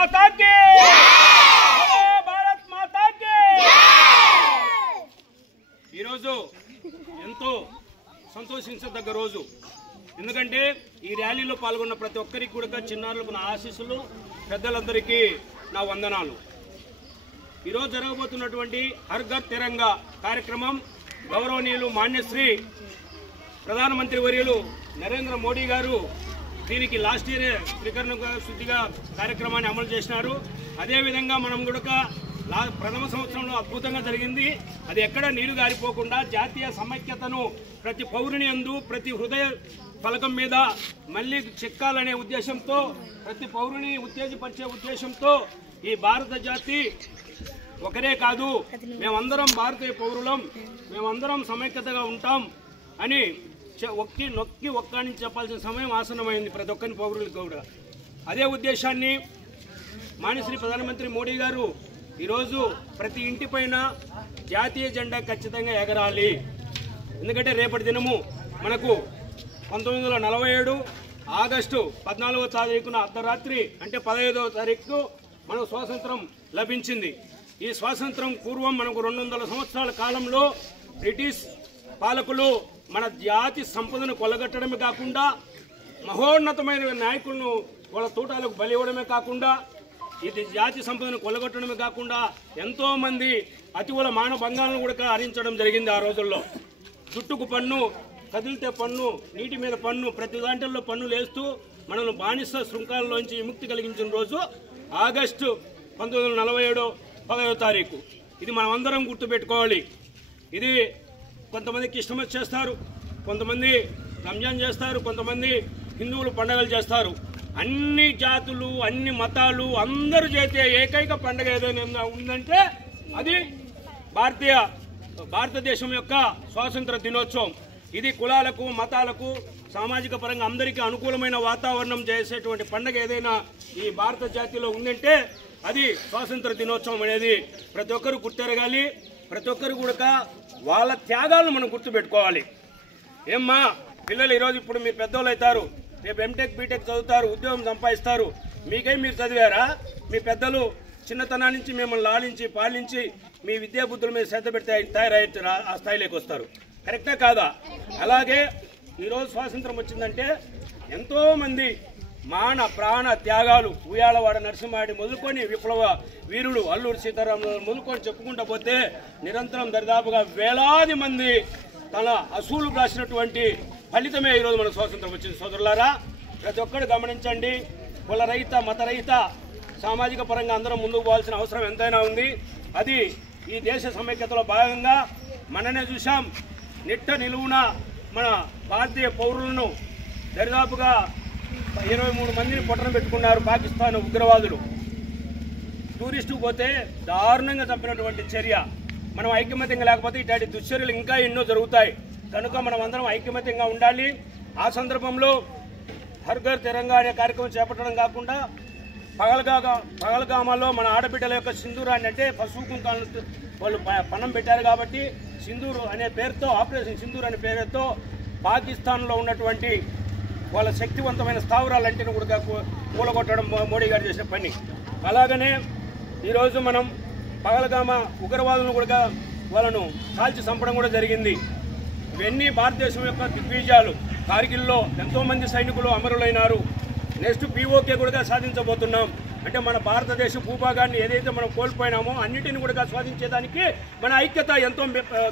माता की भारत माता की ఈరోజు ఎంతో సంతోషించదగ్గ రోజు. ఎందుకంటే ఈ ర్యాలీలో పాల్గొన్న ప్రతి ఒక్కరికి కూడా చిన్నారులకు నా ఆశీస్సులు, పెద్దలందరికీ నా వందనాలు. ఈరోజు జరగబోతున్నటువంటి హర్ ఘర్ తిరంగా కార్యక్రమం గౌరవనీయులు మాన్యశ్రీ ప్రధానమంత్రి వర్యులు నరేంద్ర మోడీ గారు దీనికి లాస్ట్ ఇయర్ త్రికరణ శుద్ధిగా కార్యక్రమాన్ని అమలు చేసినారు. అదేవిధంగా మనం కూడా ప్రథమ సంవత్సరంలో అద్భుతంగా జరిగింది. అది ఎక్కడ నీరు గారిపోకుండా జాతీయ సమైక్యతను ప్రతి పౌరుని యందు, ప్రతి హృదయ ఫలకం మీద మళ్ళీ చెక్కాలనే ఉద్దేశంతో, ప్రతి పౌరుని ఉత్తేజపరిచే ఉద్దేశంతో ఈ భారత జాతి ఒకరే కాదు, మేమందరం భారతీయ పౌరులం, మేమందరం సమైక్యతగా ఉంటాం అని నొక్కి ఒక్కని చెప్పాల్సిన సమయం ఆసన్నమైంది ప్రతి ఒక్కరి పౌరులకు కూడా. అదే ఉద్దేశాన్ని మాన్యశ్రీ ప్రధానమంత్రి మోడీ గారు ఈరోజు ప్రతి ఇంటిపైన జాతీయ జెండా ఖచ్చితంగా ఎగరాలి. ఎందుకంటే రేపటి దినము మనకు 1947 ఆగస్టు 14వ తారీఖున అర్ధరాత్రి అంటే 15వ తారీఖు మనకు స్వాతంత్రం లభించింది. ఈ స్వాతంత్రం పూర్వం మనకు 200 సంవత్సరాల కాలంలో బ్రిటిష్ పాలకులు మన జాతి సంపదను కొల్లగట్టడమే కాకుండా, మహోన్నతమైన నాయకులను వాళ్ళ తూటాలకు బలి ఇవ్వడమే కాకుండా, ఇది జాతి సంపదను కొల్లగొట్టడమే కాకుండా ఎంతోమంది అతివుల మానభంగాలను కూడా హరించడం జరిగింది. ఆ రోజుల్లో జుట్టుకు పన్ను, కదిలితే పన్ను, నీటి మీద పన్ను, ప్రతి దాంట్లో పన్నులు వేస్తూ మనల్ని బానిస శృంఖాలలోంచి విముక్తి కలిగించిన రోజు ఆగస్టు 1947 10వ తారీఖు. ఇది మనం అందరం గుర్తుపెట్టుకోవాలి. ఇది కొంతమంది క్రిస్మస్ చేస్తారు, కొంతమంది రంజాన్ చేస్తారు, కొంతమంది హిందువులు పండుగలు చేస్తారు. అన్ని జాతులు, అన్ని మతాలు అందరూ చేసే ఏకైక పండుగ ఏదైనా ఉందంటే అది భారతదేశం యొక్క స్వాతంత్ర దినోత్సవం. ఇది కులాలకు, మతాలకు, సామాజిక పరంగా అందరికీ అనుకూలమైన వాతావరణం చేసేటువంటి పండుగ ఏదైనా ఈ భారత జాతిలో ఉందంటే అది స్వాతంత్ర దినోత్సవం అనేది ప్రతి ఒక్కరు గుర్తెరగాలి. ప్రతి ఒక్కరు కూడా వాళ్ళ త్యాగాలను మనం గుర్తుపెట్టుకోవాలి. ఏమ్మా పిల్లలు ఈరోజు ఇప్పుడు మీరు పెద్దోళ్ళు అవుతారు, రేపు ఎంటెక్ బీటెక్ చదువుతారు, ఉద్యోగం సంపాదిస్తారు. మీకై మీరు చదివారా? మీ పెద్దలు చిన్నతనం నుంచి మిమ్మల్ని లాలించి పాలించి మీ విద్యా బుద్ధుల మీద శ్రద్ధ పెడితే తయారయ్యారు, ఆ స్థాయిలోకి వస్తారు. కరెక్టా కాదా? అలాగే ఈరోజు స్వాతంత్రం వచ్చిందంటే ఎంతోమంది మాన ప్రాణ త్యాగాలు, ఉయ్యాలవాడ నరసింహాడి మొదలుకొని విప్లవ వీరులు అల్లూరి సీతారామరాజు మొదలుకొని చెప్పుకుంటూ పోతే నిరంతరం దరిదాపుగా వేలాది మంది తన అసూలు రాసినటువంటి ఫలితమే ఈరోజు మన స్వాతంత్రం వచ్చింది. సోదరులారా, ప్రతి ఒక్కరు గమనించండి. కుల రహిత, మత రహిత, సామాజిక పరంగా అందరం ముందుకు పోవాల్సిన అవసరం ఎంతైనా ఉంది. అది ఈ దేశ సమైక్యతలో భాగంగా మననే చూసాం. నిట్ట నిలువున మన భారతీయ పౌరులను దరిదాపుగా 23 మందిని పొట్టన పెట్టుకున్నారు పాకిస్తాన్ ఉగ్రవాదులు. టూరిస్టుకు పోతే దారుణంగా చంపినటువంటి చర్య. మనం ఐకమత్యంగా లేకపోతే ఇట్లాంటి దుశ్చర్యలు ఇంకా ఎన్నో జరుగుతాయి. కనుక మనం అందరం ఐకమత్యంగా ఉండాలి. ఆ సందర్భంలో హర్ ఘర్ తిరంగా అనే కార్యక్రమం చేపట్టడం కాకుండా పగలగామాలో మన ఆడబిడ్డల యొక్క సింధూరాన్ని, అంటే పసుపు కుంకాలను వాళ్ళు పణం పెట్టారు కాబట్టి సింధూరు అనే పేరుతో, ఆపరేషన్ సింధూర్ అనే పేరుతో పాకిస్తాన్లో ఉన్నటువంటి వాళ్ళ శక్తివంతమైన స్థావరాలంటిని కూడా కూలగొట్టడం మోడీ గారు చేసిన పని. అలాగనే ఈరోజు మనం పగలగామ ఉగ్రవాదులను కూడా వాళ్ళను కాల్చి చంపడం కూడా జరిగింది. ఇవన్నీ భారతదేశం యొక్క దిగ్విజయాలు. కార్గిల్లో ఎంతోమంది సైనికులు అమరులైనారు. నెక్స్ట్ POK కూడా సాధించబోతున్నాం. అంటే మన భారతదేశ భూభాగాన్ని ఏదైతే మనం కోల్పోయినామో అన్నిటిని కూడా సాధించేదానికి మన ఐక్యత ఎంతో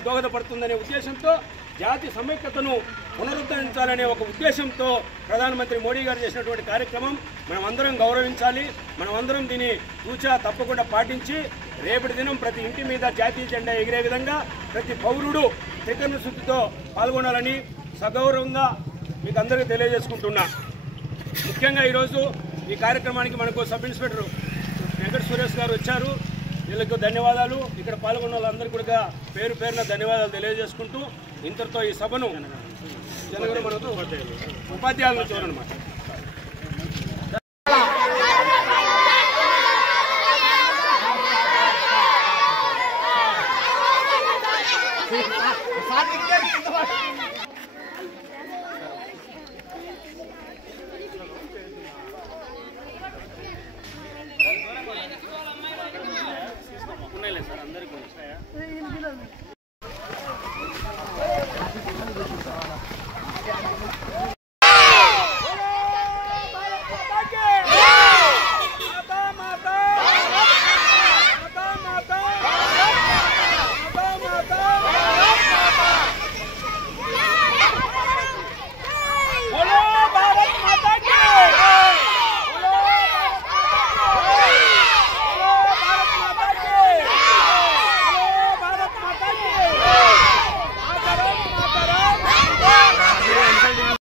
దోహదపడుతుందనే ఉద్దేశంతో, జాతి సమైక్యతను పునరుద్ధరించాలనే ఒక ఉద్దేశంతో ప్రధానమంత్రి మోడీ గారు చేసినటువంటి కార్యక్రమం మనం అందరం గౌరవించాలి. మనం అందరం దీన్ని తూచా తప్పకుండా పాటించి రేపటి దినం ప్రతి ఇంటి మీద జాతీయ జెండా ఎగిరే విధంగా ప్రతి పౌరుడు త్రికరణ శుద్ధితో పాల్గొనాలని సగౌరవంగా మీకు అందరికీ తెలియజేసుకుంటున్నా. ముఖ్యంగా ఈరోజు ఈ కార్యక్రమానికి మనకు సబ్ ఇన్స్పెక్టర్ వెంకట సురేష్ గారు వచ్చారు. వీళ్ళకు ధన్యవాదాలు. ఇక్కడ పాల్గొన్న వాళ్ళందరికీ కూడా పేరు పేరున ధన్యవాదాలు తెలియజేసుకుంటూ ఇంతటితో ఈ సభను జనగణమనతో ఉపాధ్యాయులను చూడనమాట. అందరికీ